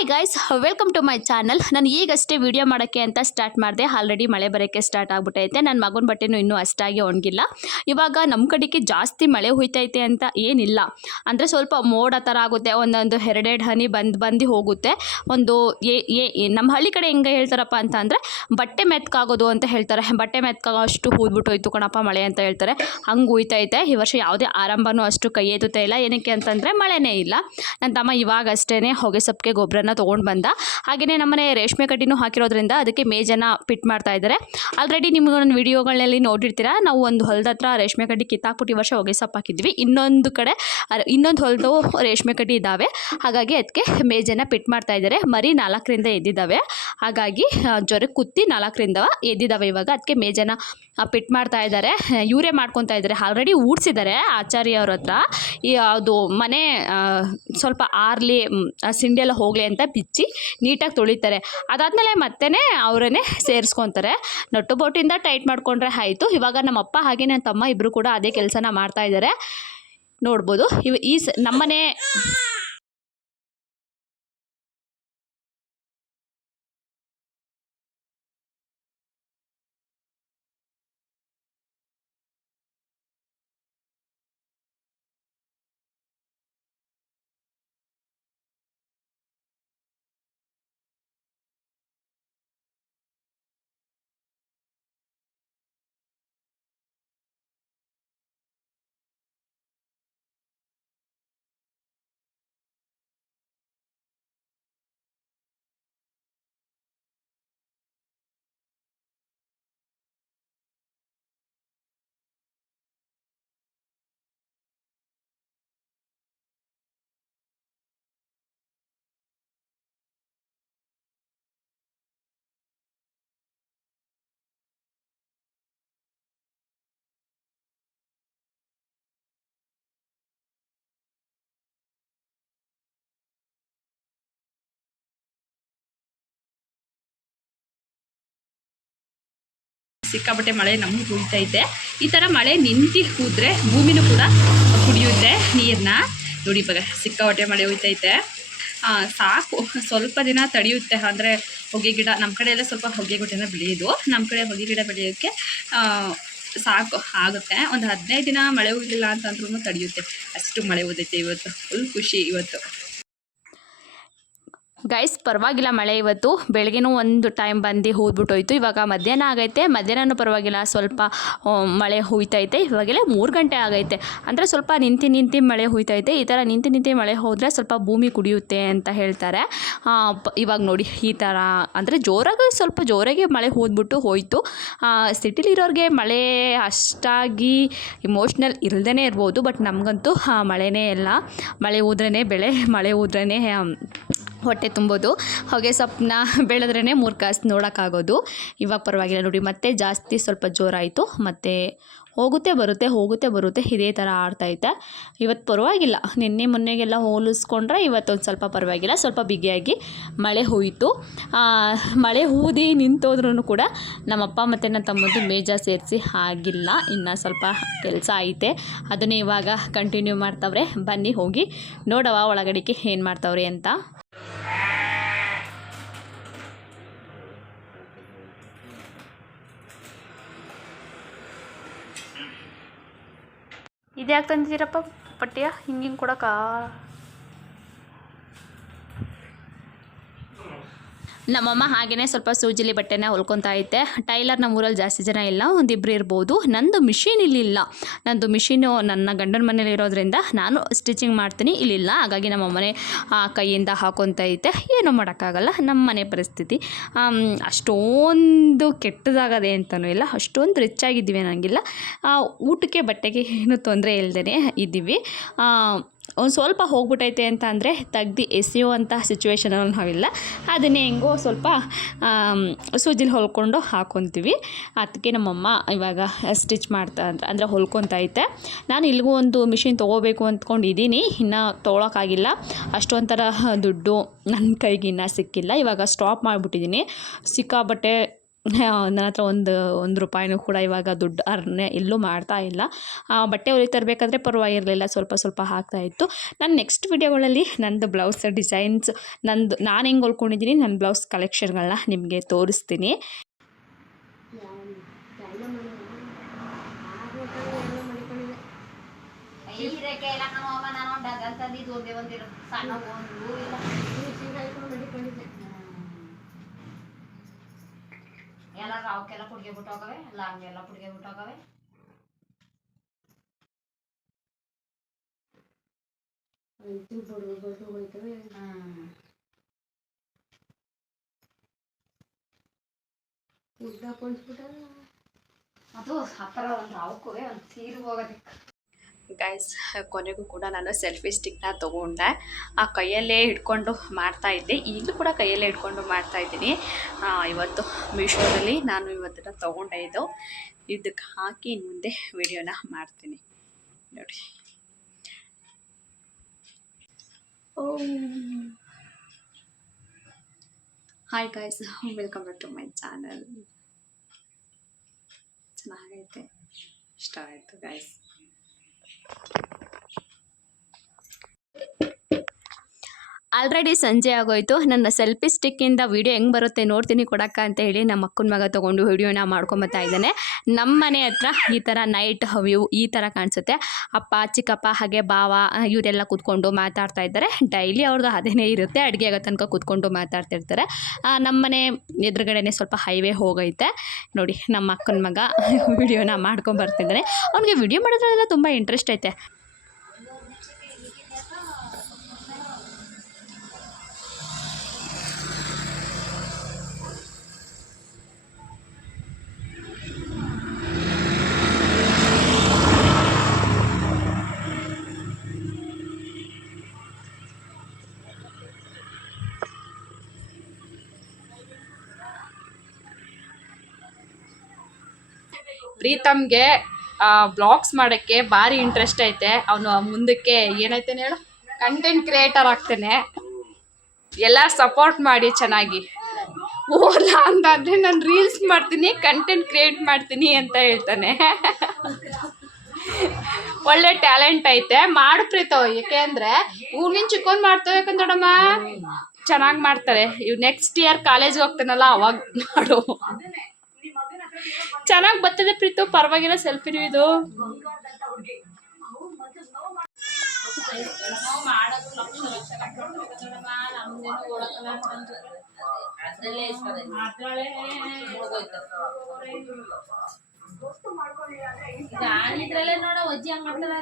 Hi guys, welcome to my channel. ನಾನು ಈಗಷ್ಟೇ video ಮಾಡೋಕ್ಕೆ ಅಂತ ಸ್ಟಾರ್ಟ್ ಮಾಡಿದೆ. ಆಲ್ರೆಡಿ ಮಳೆ ಬರೋಕ್ಕೆ ಸ್ಟಾರ್ಟ್ ಆಗಿಬಿಟ್ಟೈತೆ. ನನ್ನ ಮಗನ ಬಟ್ಟೆನೂ ಇನ್ನೂ ಅಷ್ಟಾಗಿ ಒಣಗಿಲ್ಲ. ಇವಾಗ ನಮ್ಮ ಕಡೆಗೆ ಜಾಸ್ತಿ ಮಳೆ ಹುಯ್ತೈತೆ ಅಂತ ಏನಿಲ್ಲ, ಅಂದರೆ ಸ್ವಲ್ಪ ಮೋಡ ಥರ ಆಗುತ್ತೆ, ಒಂದೊಂದು ಎರಡೆರಡು ಹನಿ ಬಂದು ಹೋಗುತ್ತೆ. ಒಂದು ನಮ್ಮ ಹಳ್ಳಿ ಕಡೆ ಹೆಂಗೆ ಹೇಳ್ತಾರಪ್ಪ ಅಂತ ಅಂದರೆ ಬಟ್ಟೆ ಮೆತ್ಕಾಗೋದು ಅಂತ ಹೇಳ್ತಾರೆ. ಬಟ್ಟೆ ಮೆತ್ಕಾಗೋ ಅಷ್ಟು ಹೂದ್ಬಿಟ್ಟೋಯ್ತು ಕಣಪ್ಪ ಮಳೆ ಅಂತ ಹೇಳ್ತಾರೆ. ಹಂಗೆ ಹುಯ್ತೈತೆ. ಈ ವರ್ಷ ಯಾವುದೇ ಆರಂಭನೂ ಅಷ್ಟು ಕೈ ಎತ್ತುತ್ತಾ ಇಲ್ಲ. ಏನಕ್ಕೆ ಅಂತಂದರೆ ಮಳೆನೇ ಇಲ್ಲ. ನನ್ನ ತಮ್ಮ ಇವಾಗಷ್ಟೇ ಹೊಗೆ ಸೊಪ್ಪಿಗೆ ಗೊಬ್ಬರನ ತೊಗೊಂಡು ಬಂದ. ಹಾಗೆಯೇ ನಮ್ಮನೆ ರೇಷ್ಮೆ ಕಡ್ಡಿನೂ ಹಾಕಿರೋದ್ರಿಂದ ಅದಕ್ಕೆ ಮೇಜನ್ನು ಪಿಟ್ ಮಾಡ್ತಾ ಇದ್ದಾರೆ. ಆಲ್ರೆಡಿ ನಿಮ್ಗೆ ಒಂದು ವಿಡಿಯೋಗಳಲ್ಲಿ ನೋಡಿರ್ತೀರಾ, ನಾವು ಒಂದು ಹೊಲದ ಹತ್ರ ರೇಷ್ಮೆ ಕಡ್ಡಿ ಕಿತ್ತಾಕ್ಬಿಟ್ಟು ಈ ವರ್ಷ ಹೊಗೆ ಸೊಪ್ಪು ಹಾಕಿದ್ವಿ. ಇನ್ನೊಂದು ಕಡೆ ಇನ್ನೊಂದು ಹೊಲದವು ರೇಷ್ಮೆ ಕಡ್ಡಿ ಇದ್ದಾವೆ. ಹಾಗಾಗಿ ಅದಕ್ಕೆ ಮೇಜನ್ನು ಪಿಟ್ ಮಾಡ್ತಾ ಇದ್ದಾರೆ. ಮರಿ 4ರಿಂದ ಎದ್ದಿದ್ದಾವೆ. ಹಾಗಾಗಿ ಜ್ವರಕ್ಕೆ ಕುತ್ತಿ 4ರಿಂದ ಎದ್ದಿದ್ದಾವೆ. ಇವಾಗ ಅದಕ್ಕೆ ಮೇಜನ್ನು ಪಿಟ್ ಮಾಡ್ತಾ ಇದ್ದಾರೆ. ಇವರೇ ಮಾಡ್ಕೊತಾ ಇದ್ದಾರೆ. ಆಲ್ರೆಡಿ ಊಡ್ಸಿದ್ದಾರೆ ಆಚಾರ್ಯ ಅವ್ರ ಹತ್ರ. ಅದು ಮನೆ ಸ್ವಲ್ಪ ಆರ್ಲಿ ಸಿಂಡಿಯೆಲ್ಲ ಹೋಗಲಿ ಅಂತ ಬಿಚ್ಚಿ ನೀಟಾಗಿ ತೊಳಿತಾರೆ. ಅದಾದಮೇಲೆ ಮತ್ತೆ ಅವರನ್ನೇ ಸೇರಿಸ್ಕೊತಾರೆ. ನಟ್ಟು ಬೋಟಿಂದ ಟೈಟ್ ಮಾಡಿಕೊಂಡ್ರೆ ಆಯಿತು. ಇವಾಗ ನಮ್ಮಪ್ಪ ಹಾಗೆ ನನ್ನ ತಮ್ಮ ಇಬ್ಬರು ಕೂಡ ಅದೇ ಕೆಲಸನ ಮಾಡ್ತಾ ಇದ್ದಾರೆ. ನೋಡ್ಬೋದು. ನಮ್ಮನೆ ಸಿಕ್ಕಾಪಟ್ಟೆ ಮಳೆ ನಮಗೆ ಹುಯ್ತೈತೆ. ಈ ಥರ ಮಳೆ ನಿಂತು ಕೂದ್ರೆ ಭೂಮಿನೂ ಕೂಡ ಕುಡಿಯುತ್ತೆ ನೀರನ್ನ. ನೋಡಿ ಇವಾಗ ಸಿಕ್ಕಾಪಟ್ಟೆ ಮಳೆ ಹುಯ್ತೈತೆ. ಸಾಕು, ಸ್ವಲ್ಪ ದಿನ ತಡೆಯುತ್ತೆ. ಅಂದರೆ ಹೊಗೆ ಗಿಡ ನಮ್ಮ ಕಡೆ ಎಲ್ಲ ಸ್ವಲ್ಪ ಹೊಗೆ ಗಿಡನ ಬೆಳೆಯೋದು. ನಮ್ಮ ಕಡೆ ಹೊಗೆ ಗಿಡ ಬೆಳೆಯೋಕ್ಕೆ ಸಾಕು ಆಗುತ್ತೆ. ಒಂದು 15 ದಿನ ಮಳೆ ಹುಯ್ಲಿಲ್ಲ ಅಂತಂದ್ರೂ ತಡೆಯುತ್ತೆ. ಅಷ್ಟು ಮಳೆ ಹುಯ್ತೈತೆ ಇವತ್ತು. ಫುಲ್ ಖುಷಿ ಇವತ್ತು. ಗೈಸ್, ಪರವಾಗಿಲ್ಲ ಮಳೆ ಇವತ್ತು. ಬೆಳಗ್ಗೆನೂ ಒಂದು ಟೈಮ್ ಬಂದು ಹೋಗ್ಬಿಟ್ಟೋಯ್ತು. ಇವಾಗ ಮಧ್ಯಾಹ್ನ ಆಗೈತೆ. ಮಧ್ಯಾಹ್ನನೂ ಪರವಾಗಿಲ್ಲ, ಸ್ವಲ್ಪ ಮಳೆ ಹುಯ್ತೈತೆ. ಇವಾಗೆಲ್ಲ 3 ಗಂಟೆ ಆಗೈತೆ. ಅಂದರೆ ಸ್ವಲ್ಪ ನಿಂತು ಮಳೆ ಹುಯ್ತೈತೆ. ಈ ಥರ ನಿಂತು ಮಳೆ ಹೋದರೆ ಸ್ವಲ್ಪ ಭೂಮಿ ಕುಡಿಯುತ್ತೆ ಅಂತ ಹೇಳ್ತಾರೆ. ಇವಾಗ ನೋಡಿ ಈ ಥರ ಅಂದರೆ ಸ್ವಲ್ಪ ಜೋರಾಗಿ ಮಳೆ ಹೋದ್ಬಿಟ್ಟು ಹೋಯಿತು. ಸಿಟಿಲಿರೋರಿಗೆ ಮಳೆ ಅಷ್ಟಾಗಿ ಇಮೋಷ್ನಲ್ ಇಲ್ಲದೇ ಇರ್ಬೋದು. ಬಟ್ ನಮಗಂತೂ ಮಳೆನೇ ಇಲ್ಲ. ಮಳೆ ಹೋದ್ರೇ ಬೆಳೆ, ಮಳೆ ಹೋದ್ರೇ ಹೊಟ್ಟೆ ತುಂಬೋದು. ಹೊಗೆ ಸೊಪ್ಪನ್ನ ಬೆಳೆದ್ರೇ 3 ಕಾಸು ನೋಡೋಕ್ಕಾಗೋದು. ಇವಾಗ ಪರವಾಗಿಲ್ಲ ನೋಡಿ, ಮತ್ತೆ ಜಾಸ್ತಿ ಸ್ವಲ್ಪ ಜೋರಾಯಿತು. ಮತ್ತು ಹೋಗುತ್ತೆ ಬರುತ್ತೆ ಇದೇ ಥರ ಆಡ್ತೈತೆ. ಇವತ್ತು ಪರವಾಗಿಲ್ಲ. ನಿನ್ನೆ ಮೊನ್ನೆಗೆಲ್ಲ ಹೋಲಿಸ್ಕೊಂಡ್ರೆ ಇವತ್ತೊಂದು ಸ್ವಲ್ಪ ಪರವಾಗಿಲ್ಲ. ಸ್ವಲ್ಪ ಬಿಗಿಯಾಗಿ ಮಳೆ ಹೋಯಿತು. ಮಳೆ ಊದಿ ನಿಂತೋದ್ರೂ ಕೂಡ ನಮ್ಮಪ್ಪ ಮತ್ತು ನನ್ನ ತಮ್ಮದು ಮೇಜ ಸೇರಿಸಿ ಆಗಿಲ್ಲ. ಇನ್ನು ಸ್ವಲ್ಪ ಕೆಲಸ ಐತೆ. ಅದನ್ನೇ ಇವಾಗ ಕಂಟಿನ್ಯೂ ಮಾಡ್ತಾವ್ರೆ. ಬನ್ನಿ ಹೋಗಿ ನೋಡವ ಒಳಗಡೆಗೆ ಏನು ಮಾಡ್ತಾವ್ರೆ ಅಂತ. ಇದ್ಯಾಕೆ ತಂದಿದ್ದೀರಪ್ಪ ಪಟ್ಟಿಯ ಹಿಂಗೆ ಕೊಡೋಕ್ಕಾ? ನಮ್ಮಮ್ಮ ಹಾಗೆಯೇ ಸ್ವಲ್ಪ ಸೂಜಿಲಿ ಬಟ್ಟೆನ ಹೊಲ್ಕೊತಾ ಐತೆ. ಟೈಲರ್ ನಮ್ಮ ಊರಲ್ಲಿ ಜಾಸ್ತಿ ಜನ ಇಲ್ಲ, ಒಂದಿಬ್ಬರು ಇರ್ಬೋದು. ನಂದು ಮಿಷಿನ್ ಇಲ್ಲಿಲ್ಲ. ನಂದು ಮಿಷಿನು ನನ್ನ ಗಂಡನ ಮನೇಲಿ ಇರೋದ್ರಿಂದ ನಾನು ಸ್ಟಿಚಿಂಗ್ ಮಾಡ್ತೀನಿ, ಇಲ್ಲಿಲ್ಲ. ಹಾಗಾಗಿ ನಮ್ಮಮ್ಮನೇ ಕೈಯಿಂದ ಹಾಕೊತಾ ಐತೆ. ಏನೂ ಮಾಡೋಕ್ಕಾಗಲ್ಲ, ನಮ್ಮ ಮನೆ ಪರಿಸ್ಥಿತಿ. ಅಷ್ಟೊಂದು ಕೆಟ್ಟದಾಗದೆ ಅಂತಲೂ ಇಲ್ಲ, ಅಷ್ಟೊಂದು ರಿಚ್ ಆಗಿದ್ದೀವಿ ನನಗಿಲ್ಲ. ಊಟಕ್ಕೆ ಬಟ್ಟೆಗೆ ಏನೂ ತೊಂದರೆ ಇಲ್ಲದೇ ಇದ್ದೀವಿ. ಒಂದು ಸ್ವಲ್ಪ ಹೋಗ್ಬಿಟ್ಟೈತೆ ಅಂತ ಅಂದರೆ ತೆಗ್ದು ಎಸೆಯುವಂಥ ಸಿಚುವೇಶನಲ್ಲಿ ನಾವಿಲ್ಲ. ಅದನ್ನೇ ಹೆಂಗೋ ಸ್ವಲ್ಪ ಸೂಜಿಲಿ ಹೊಲ್ಕೊಂಡು ಹಾಕ್ಕೊತೀವಿ. ಅದಕ್ಕೆ ನಮ್ಮಮ್ಮ ಇವಾಗ ಸ್ಟಿಚ್ ಮಾಡ್ತಾ ಅಂದರೆ ಹೊಲ್ಕೊತಾ ಐತೆ. ನಾನು ಇಲ್ಲಿಗೂ ಒಂದು ಮಿಷಿನ್ ತೊಗೋಬೇಕು ಅಂದ್ಕೊಂಡಿದ್ದೀನಿ. ಇನ್ನೂ ತೊಗೊಳಕ್ಕಾಗಿಲ್ಲ. ಅಷ್ಟೊಂಥರ ದುಡ್ಡು ನನ್ನ ಕೈಗೆ ಇನ್ನೂ ಸಿಕ್ಕಿಲ್ಲ. ಇವಾಗ ಸ್ಟಾಪ್ ಮಾಡಿಬಿಟ್ಟಿದ್ದೀನಿ. ಸಿಕ್ಕಾಬಟ್ಟೆ ನನ್ನ ಹತ್ರ ಒಂದು ರೂಪಾಯಿನೂ ಕೂಡ ಇವಾಗ ದುಡ್ಡು ಎಲ್ಲೂ ಮಾಡ್ತಾ ಇಲ್ಲ. ಬಟ್ಟೆ ಹೊಲಿತಾ ಇರಬೇಕಾದ್ರೆ ಪರವಾಗಿರಲಿಲ್ಲ, ಸ್ವಲ್ಪ ಸ್ವಲ್ಪ ಹಾಕ್ತಾಯಿತ್ತು. ನಾನು ನೆಕ್ಸ್ಟ್ ವಿಡಿಯೋಗಳಲ್ಲಿ ನಂದು ಬ್ಲೌಸ್ ಡಿಸೈನ್ಸ್ ನಾನು ಹೆಂಗೆ ಹೊಲ್ಕೊಂಡಿದ್ದೀನಿ ನನ್ನ ಬ್ಲೌಸ್ ಕಲೆಕ್ಷನ್ಗಳನ್ನ ನಿಮಗೆ ತೋರಿಸ್ತೀನಿ. ಎಲ್ಲ ರಾವ್ಕೆಲ್ಲ ಕುಡ್ಗೆ ಬಿಟ್ಟೋಗವೆ, ಲಾಂಗ್ ಎಲ್ಲ ಕುಡ್ಗೆ ಬಿಟ್ಟೋಗವೆ. ಅದು ಹತ್ತರ ಒಂದು ರಾವ್ಕುವೆ ಒಂದು ಸೀರೆ ಹೋಗೋದಕ್ಕೆ. ಗೈಸ್, ಕೊನೆಗೂ ಕೂಡ ನಾನು ಸೆಲ್ಫಿ ಸ್ಟಿಕ್ನ ತೊಗೊಂಡೆ. ಆ ಕೈಯಲ್ಲೇ ಹಿಡ್ಕೊಂಡು ಮಾಡ್ತಾಯಿದ್ದೆ, ಈಗಲೂ ಕೂಡ ಕೈಯಲ್ಲೇ ಹಿಡ್ಕೊಂಡು ಮಾಡ್ತಾಯಿದ್ದೀನಿ. ಇವತ್ತು ಮೀಶೋದಲ್ಲಿ ನಾನು ಇವತ್ತನ್ನು ತೊಗೊಂಡೆ. ಇದಕ್ಕೆ ಹಾಕಿ ಮುಂದೆ ವಿಡಿಯೋನ ಮಾಡ್ತೀನಿ ನೋಡಿ. Hi guys, welcome back to my channel. ಚೆನ್ನಾಗೈತೆ, ಇಷ್ಟ ಆಯಿತು ಗೈಸ್. ಆಲ್ರೆಡಿ ಸಂಜೆ ಆಗೋಯ್ತು. ನನ್ನ ಸೆಲ್ಫಿ ಸ್ಟಿಕ್ಕಿಂದ ವೀಡಿಯೋ ಹೆಂಗೆ ಬರುತ್ತೆ ನೋಡ್ತೀನಿ ಕೊಡಕ್ಕ ಅಂತ ಹೇಳಿ ನಮ್ಮ ಅಕ್ಕನ ಮಗ ತೊಗೊಂಡು ವೀಡಿಯೋನ ಮಾಡ್ಕೊಂಬತ್ತಾ ಇದ್ದಾನೆ. ನಮ್ಮ ಮನೆ ಹತ್ರ ಈ ಥರ ನೈಟ್ ವ್ಯೂ ಈ ಥರ ಕಾಣಿಸುತ್ತೆ. ಅಪ್ಪ, ಚಿಕ್ಕಪ್ಪ ಹಾಗೆ ಭಾವ ಇವರೆಲ್ಲ ಕೂತ್ಕೊಂಡು ಮಾತಾಡ್ತಾ ಇದ್ದಾರೆ. ಡೈಲಿ ಅವ್ರದ್ದು ಅದೇನೇ ಇರುತ್ತೆ, ಅಡುಗೆ ಆಗೋ ತನಕ ಕೂತ್ಕೊಂಡು ಮಾತಾಡ್ತಿರ್ತಾರೆ. ನಮ್ಮ ಮನೆ ಎದುರುಗಡೆನೇ ಸ್ವಲ್ಪ ಹೈವೇ ಹೋಗೈತೆ ನೋಡಿ. ನಮ್ಮ ಅಕ್ಕನ ಮಗ ವೀಡಿಯೋನ ಮಾಡ್ಕೊಂಬರ್ತಿದ್ದಾನೆ. ಅವ್ನಿಗೆ ವೀಡಿಯೋ ಮಾಡೋದ್ರಲ್ಲೆಲ್ಲ ತುಂಬ ಇಂಟ್ರೆಸ್ಟ್ ಐತೆ. ಪ್ರೀತಮ್ಗೆ ಬ್ಲಾಗ್ಸ್ ಮಾಡೋಕ್ಕೆ ಭಾರಿ ಇಂಟ್ರೆಸ್ಟ್ ಐತೆ. ಅವನು ಮುಂದಕ್ಕೆ ಏನೈತೇನೆ ಹೇಳು, ಕಂಟೆಂಟ್ ಕ್ರಿಯೇಟರ್ ಆಗ್ತಾನೆ. ಎಲ್ಲ ಸಪೋರ್ಟ್ ಮಾಡಿ ಚೆನ್ನಾಗಿ. ಓಲ್ಲ ಅಂತಂದರೆ ನಾನು ರೀಲ್ಸ್ ಮಾಡ್ತೀನಿ, ಕಂಟೆಂಟ್ ಕ್ರಿಯೇಟ್ ಮಾಡ್ತೀನಿ ಅಂತ ಹೇಳ್ತಾನೆ. ಒಳ್ಳೆ ಟ್ಯಾಲೆಂಟ್ ಐತೆ, ಮಾಡು ಪ್ರೀತ. ಯಾಕೆ ಅಂದರೆ ಊರಿನ ಚಿಕ್ಕೊಂದು ಮಾಡ್ತೇವೆ ಯಾಕಂದಡಮ್ಮ, ಚೆನ್ನಾಗಿ ಮಾಡ್ತಾರೆ. ಇವ್ ನೆಕ್ಸ್ಟ್ ಇಯರ್ ಕಾಲೇಜ್ಗೆ ಹೋಗ್ತಾನಲ್ಲ ಅವಾಗ ಮಾಡು. ಚೆನ್ನಾಗಿ ಬರ್ತದೆ ಪ್ರೀತು, ಪರವಾಗಿಲ್ಲ. ಸೆಲ್ಫಿ ಇದು ಇದ್ರಲ್ಲೇ ನೋಡ ಅಜ್ಜಿ ಹಂಗ್ ಮಾಡ್ತಾರ.